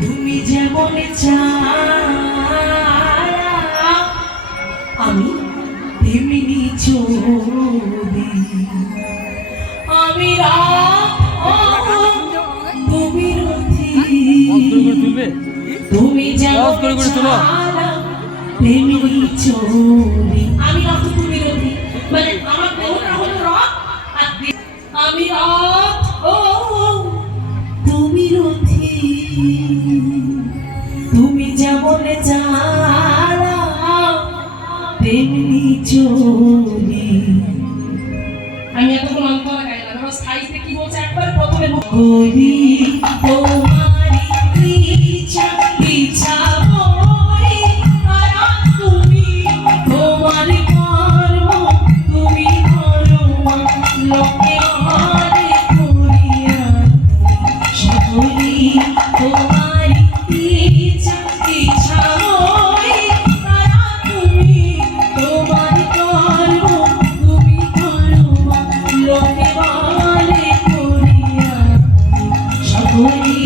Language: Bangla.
তুমি যেমন আমি তেমনি চলি আমি তুমি তুমি যেমন তেমনি চলি আমি রাত তুমি রথি মানে আমার দেহটা হলো রথ আর আমি রথ তুমি রথি তুমি যেমন তেমনি চলি আমি এতক্ষণ অন্তরা গাইলাম আমার সাইজে কি বলছে একবার প্রথমে করি তোমারি ইচ্ছা ইচ্ছা বই আর তুমি তোমার কর্ম তুমি করো লোকে আরে করিয়া সকলি তোমারি ইচ্ছা ইচ্ছা বই আর তুমি তোমার কর্ম তুমি করো লোকে আরে করিয়া সকলি